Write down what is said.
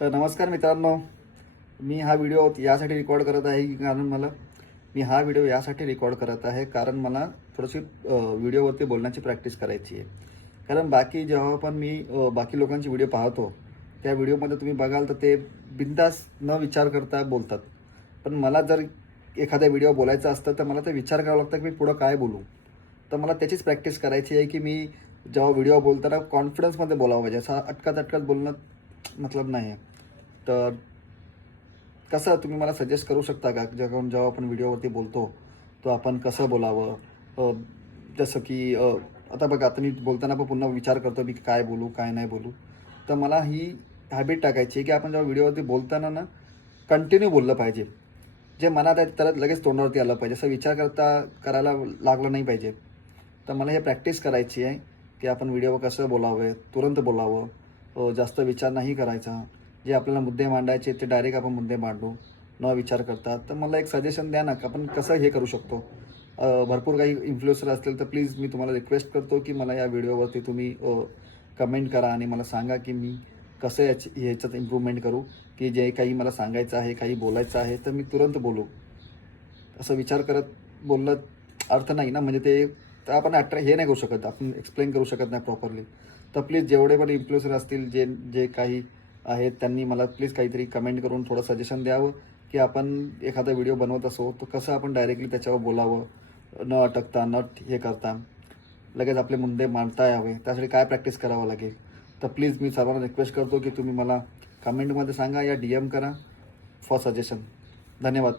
तर नमस्कार मित्रांनो, मी हा व्हिडिओ यासाठी रेकॉर्ड करत आहे की हा व्हिडिओ यासाठी रेकॉर्ड करत आहे कारण मला थोडीशी व्हिडिओवरती बोलण्याची प्रॅक्टिस करायची आहे. कारण जेव्हा पण मी बाकी लोकांचे व्हिडिओ पाहतो, त्या व्हिडिओमध्ये तुम्ही बघाल तर ते बिनधास्त न विचार करता बोलतात. पण मला जर एखादा व्हिडिओ बोलायचा असतं तर मला ते विचार करावा लागतं की मी पुढं काय बोलू. तर मला त्याचीच प्रॅक्टिस करायची आहे की मी जेव्हा व्हिडिओ बोलताना कॉन्फिडन्समध्ये बोलावं पाहिजे. असं अटकत बोलणं मतलब नाही आहे. तर कसं तुम्ही मला सजेस्ट करू शकता का, जेव्हा आपण व्हिडिओवरती बोलतो, तो आपण कसं बोलावं? अ, जसं की आता बघा, आता मी बोलताना पण पुन्हा विचार करतो मी काय बोलू, काय नाही बोलू. तर मला ही हॅबिट टाकायची आहे की आपण जेव्हा व्हिडिओवरती बोलताना ना, कंटिन्यू बोललं पाहिजे. जे मनात आहे त्याला लगेच तोंडावरती आलं पाहिजे. असं विचार करायला लागलं नाही पाहिजे. तर मला हे प्रॅक्टिस करायची आहे की आपण व्हिडिओवर कसं बोलावं, तुरंत बोलावं, जास्त विचार नाही करायचा. जे आपल्याला मुद्दे मांडायचे ते डायरेक्ट आपण मुद्दे मांडू, न विचार करता. तर मला एक सजेशन द्या ना, की आपण कसं हे करू शकतो? भरपूर काही इन्फ्लुएन्सर असतील तर प्लीज मी तुम्हाला रिक्वेस्ट करतो की मला या व्हिडिओवरती तुम्ही कमेंट करा आणि मला सांगा की मी कसं ह्याच्यात इम्प्रूव्हमेंट करू, की जे काही मला सांगायचं आहे, काही बोलायचं आहे, तर मी तुरंत बोलू. असं विचार करत बोललं अर्थ नाही ना, म्हणजे ते तर आपण हे नाही करू शकत, आपण एक्सप्लेन करू शकत नाही प्रॉपरली. तर प्लीज जेवढे पण इन्फ्लुएन्सर असतील, जे जे काही आहेत, त्यांनी मला प्लीज काहीतरी कमेंट करून थोडं सजेशन द्यावं, की आपण एखादा व्हिडिओ बनवत असो, तर कसं आपण डायरेक्टली त्याच्यावर बोलावं, न अटकता, न हे करता, लगेच आपले मुद्दे मांडता यावे. त्यासाठी काय प्रॅक्टिस करावं लागेल? तर प्लीज मी सर्वांना रिक्वेस्ट करतो, की तुम्ही मला कमेंटमध्ये सांगा या DM करा फॉर सजेशन. धन्यवाद.